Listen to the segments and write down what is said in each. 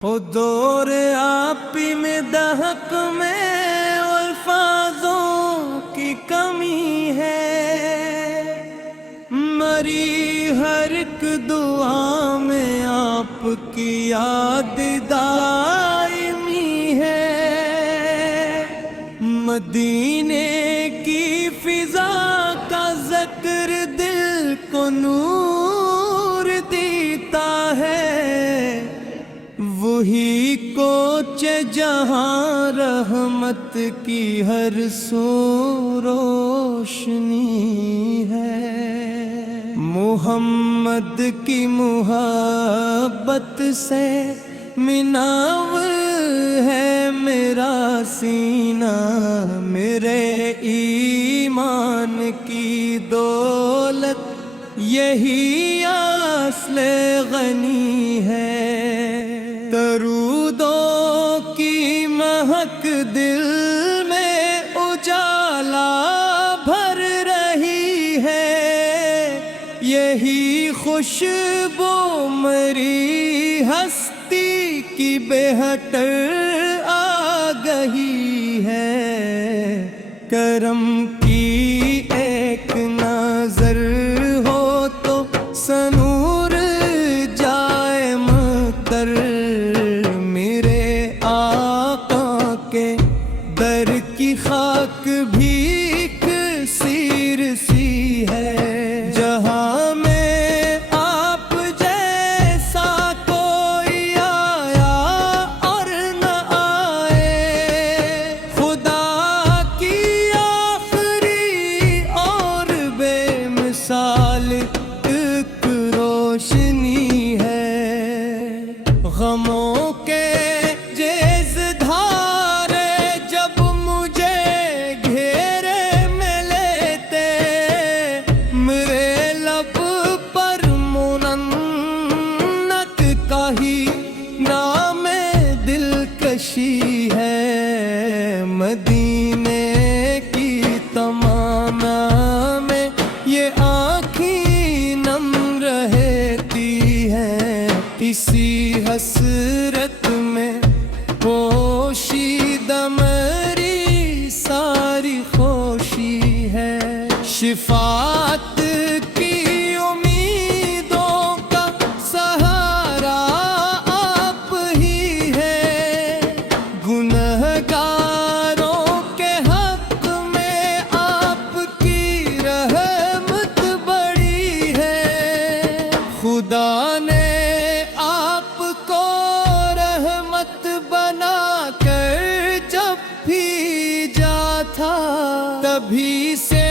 وہ دور آپی میں دہک میں الفاظوں کی کمی ہے، مری ہر ایک دعا میں آپ کی یاد دائمی ہے۔ مدینے کی فضا کا ذکر دل کو نور دیتا ہے، وہی کوچ جہاں رحمت کی ہر سو روشنی ہے۔ محمد کی محبت سے منور ہے میرا سینہ، میرے ایمان کی دولت یہی اصل غنی ہے۔ درودوں کی مہک دل میں اجالا بھر رہی ہے، یہی خوشبو مری ہستی کی بہتر آ گئی ہے۔ کرم کی ایک نظر ہو تو سنور جائے مقر، میرے آقا کے در کی خاک بھیک سیر سی ہے۔ جہاں میں آپ جیسا کوئی آیا اور نہ آئے، خدا کی آخری اور بے مثال ایک روشنی ہے۔ غموں کے جیز دھارے جب مجھے گھیرے میں لیتے، میرے لب پر مننت کا ہی نام دلکشی ہے۔ مدینے کی تمام میں یہ آنکھیں نم رہتی ہیں، اسی حسرت میں پوشیدہ میری ساری خوشی ہے۔ شفاعت کی امیدوں کا سہارا آپ ہی ہے، گنہگاروں کے حق میں آپ کی رحمت بڑی ہے۔ خدا نے آپ کو رحمت بنا کر جب بھیجا تھا، تبھی سے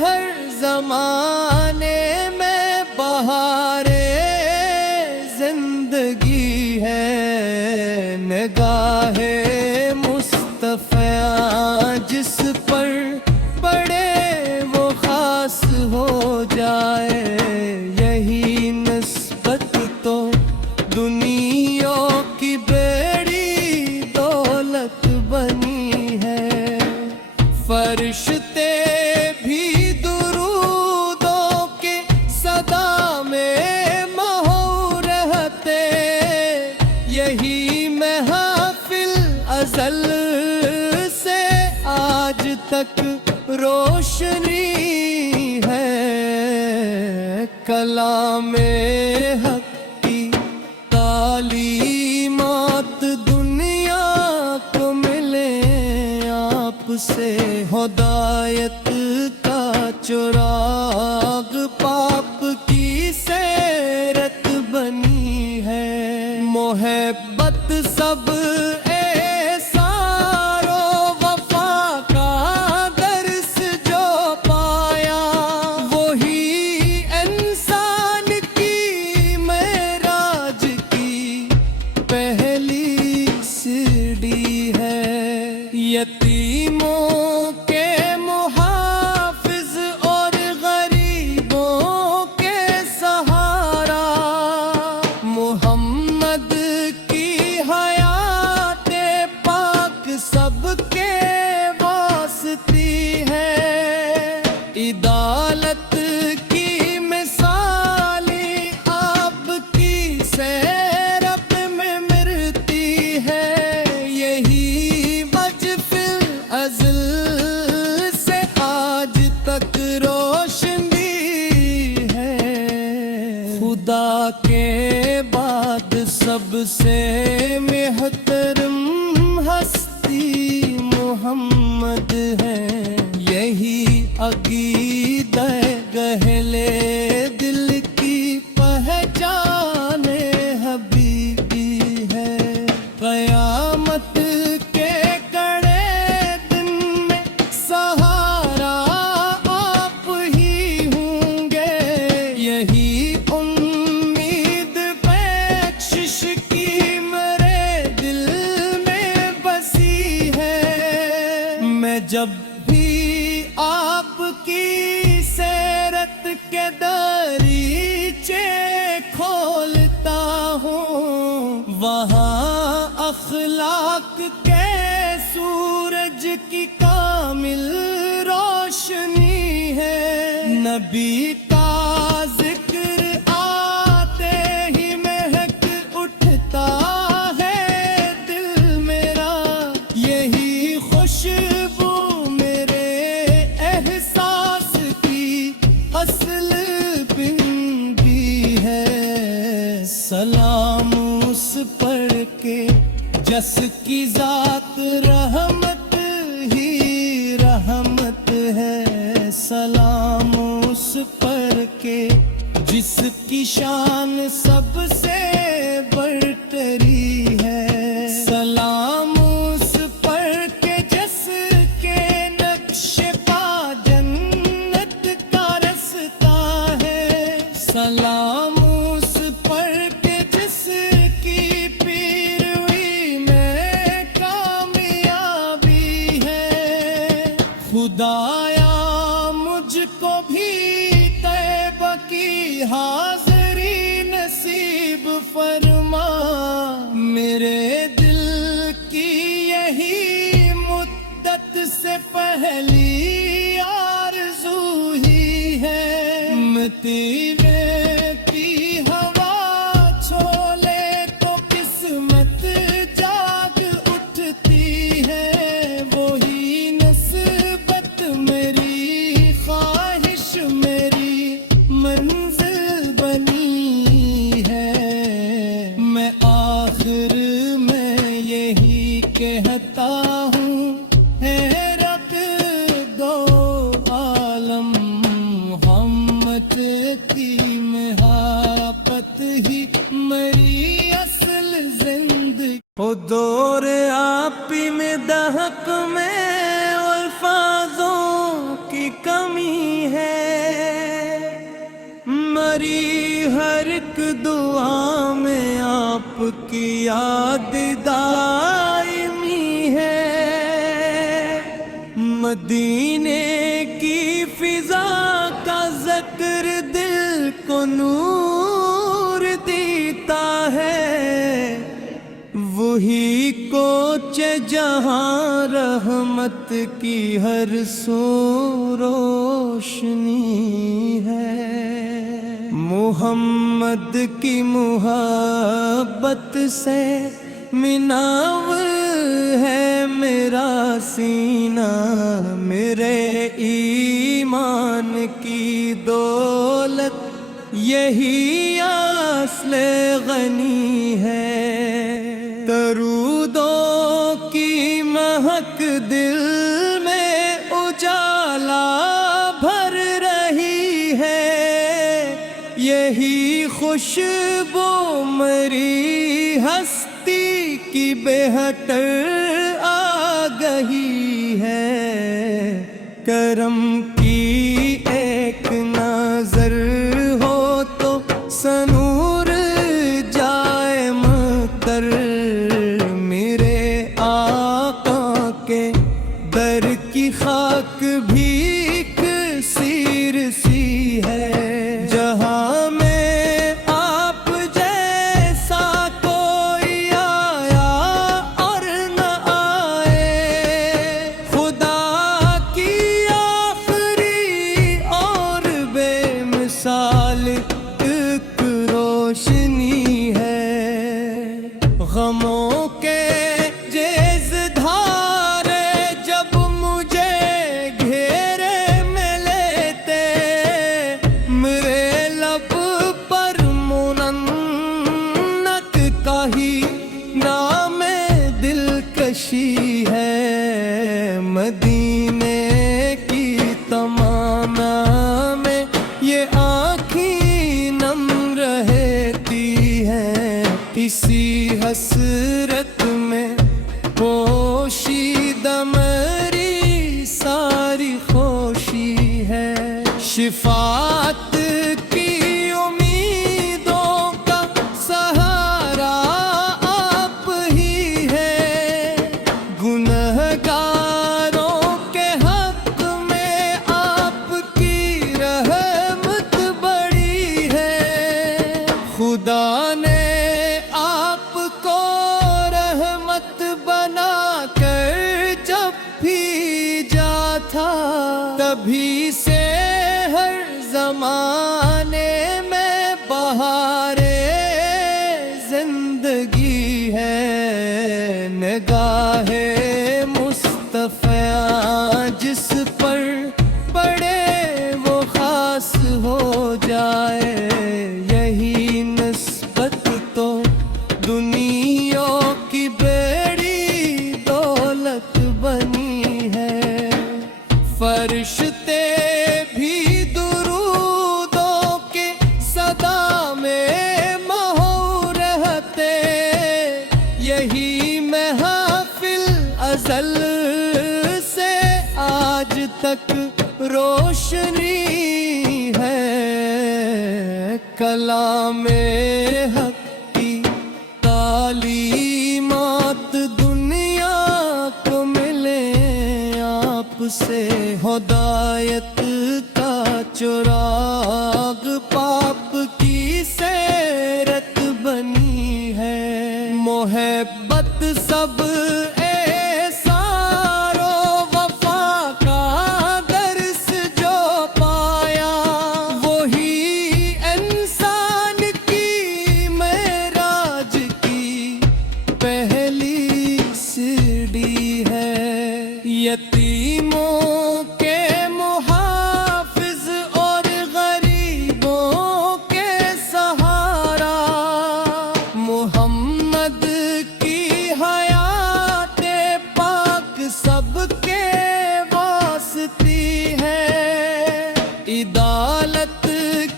ہر زمانے میں بہار زندگی ہے۔ نگاہ مصطفیٰ جس پر پڑے وہ خاص ہو جائے، یہی نسبت تو دنیا کی بڑی دولت بنی ہے۔ فرشتے بھی درودوں کے صدا میں محو رہتے، یہی محفل ازل سے آج تک روشنی ہے۔ کلام حق کی تعلیمات دنیا کو ملے آپ سے، ہدایت کا چراغ پاپ کی سیرت بنی ہے۔ محبت سب احسان و وفا کا درس جو پایا، وہی انسان کی معراج کی پہلی سیڑھی ہے۔ یتیموں کے محافظ اور غریبوں کے سہارا، محمد کی حیات سے محترم ہستی محمد ہے، یہی عقیدہ گہلے دل کی پہچان حبیبی ہے۔ قیامت کے کڑے دن میں سہارا آپ ہی ہوں گے، یہی امید بخشش کی میرے دل میں بسی ہے۔ میں جب بھی آپ کی سیرت کے دریچے کھولتا ہوں، وہاں اخلاق کے سورج کی کامل روشنی ہے۔ نبی کا ذکر آتے ہی مہک اٹھتا ہے دل میرا، یہی خوشبو میرے احساس کی اصل بندی ہے۔ سلام اس پر کے جس کی ذات رحمت ہی رحمت ہے، سلام اس پر کے جس کی شان سب سے برتری ہے، سلام اس پر کے جس کے نقش پا جنت کا رستہ ہے، سلام اس پر کے جس کی پیروی میں کامیابی ہے۔ خدایا مجھ کو بھی طیبہ کی حاضری نصیب فرما، میرے دل کی یہی مدت سے پہلی آرزو ہی ہے۔ متی رہتی ہوا چھولے تو قسمت جاگ اٹھتی ہے، وہی نسبت میری خواہش میری منزل بنی ہے۔ میں آخر میں یہی کہتا ہوں، ہے رب دو عالم محمد کی محبت ہی میری اصل زندگی۔ وہ دور آپ ہی میں دہک میں الفاظوں کی کمی ہے، مری ہر ایک دعا میں آپ کی یاد دائمی ہے۔ مدینے کی فضا کا ذکر دل کو نور دیتا ہے، وہی کوچ جہاں رحمت کی ہر سو روشنی ہے۔ محمد کی محبت سے منور ہے میرا سینہ، میرے ایمان کی دولت یہی اصل غنی ہے۔ درودوں کی مہک دل میں اجالا بھر رہی ہے، یہی خوشبو میری ہستی کی بہتر آگہی ہے۔ کرم کی ایک نظر ہو تو سنور جائے مقر، میرے آقا کے در کی خاک بھی ایک سیر سی ہے۔ جہاں میں آپ جیسا کوئی آیا اور نہ آئے، خدا کی آخری اور بے مثال ایک روشنی ہے۔ غموں کے جیز دھارے جب مجھے گھیرے میں لیتے، میرے لب پر مننک کا ہی نام دلکشی ہے مدینے کی تمام میں یہ آنکھیں نم رہتی ہیں اسی حسرت میں پوشیدہ میری ساری خوشی ہے شفاعت کی امیدوں کا سہارا آپ ہی ہے گنہگاروں کے حق میں آپ کی رحمت بڑی ہے خدا نے آپ کو رحمت بنا کر جب بھیجا تھا تبھی سے ہر زمانے میں بہار زندگی ہے نگاہ مصطفیٰ جس پر پڑے وہ خاص ہو جائے یہی نسبت تو دنیا کی بیڑی دولت بنی ہے فرشتے بھی درودوں کے صدا میں محو رہتے یہی محفل ازل سے آج تک روشنی ہے کلام حق کی تعلیمات دنیا کو ملے آپ سے ہدایت کا چراغ پاپ کی سیرت بنی ہے محبت سب احسان و وفا کا درس جو پایا وہی انسان کی معراج کی پہلی سیڑھی ہے یتیموں کے محافظ اور غریبوں کے سہارا محمد کی حیات پاک سب کے واسطی ہے عدالت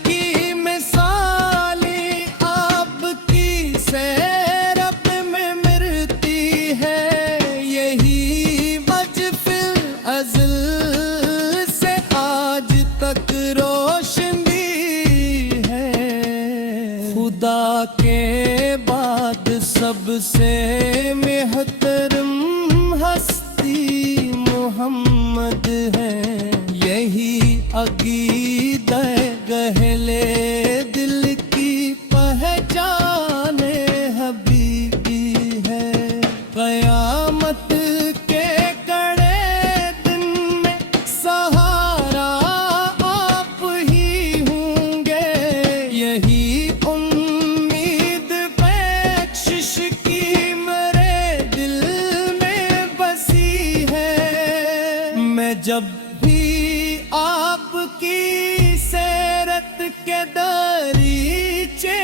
کی مثالی آپ کی سیرت میں مرتی ہے یہی وجہ ازل سے آج تک روشنی ہے خدا کے بعد سب سے محترم ہستی محمد ہے یہی عقیدہ گہلے دل کی پہچان حبیبی ہے قیامت کے کڑے دن میں سہارا آپ ہی ہوں گے یہی امید بخشش کی میرے دل میں بسی ہے میں جب بھی آپ کی سیرت کے دریچے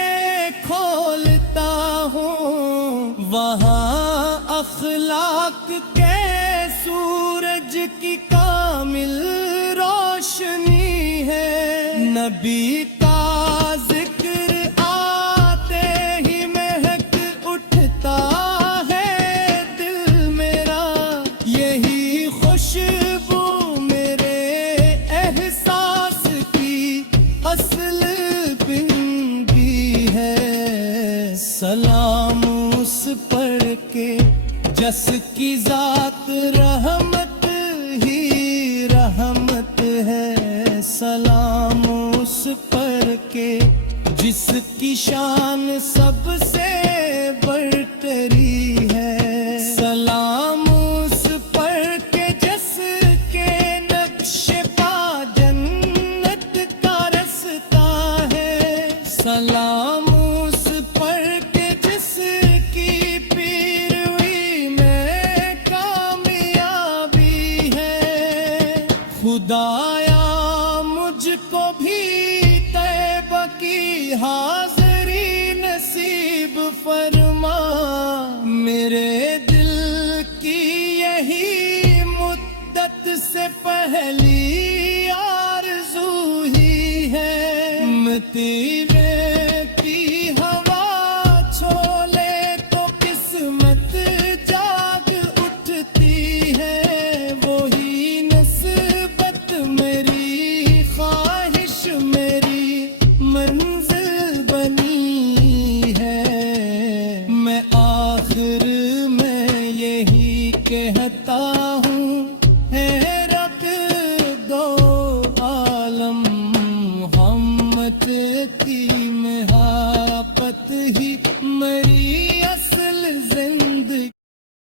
کھولتا ہوں وہاں اخلاق کے سورج کی کامل روشنی ہے نبی کا ذکر آتے ہی مہک اٹھتا ہے دل میرا یہی خوشبو میرے احساس کی اصل بندی ہے سلام اس پر کے جس کی ذات رحمت ہی رحمت ہے سلام اس پر کے جس کی شان سب سے برتری ہے سلام اس پر کے جس کے نقش پا جنت کا رستہ ہے سلام اس پر کے جس کی پیروی میں کامیابی ہے خدا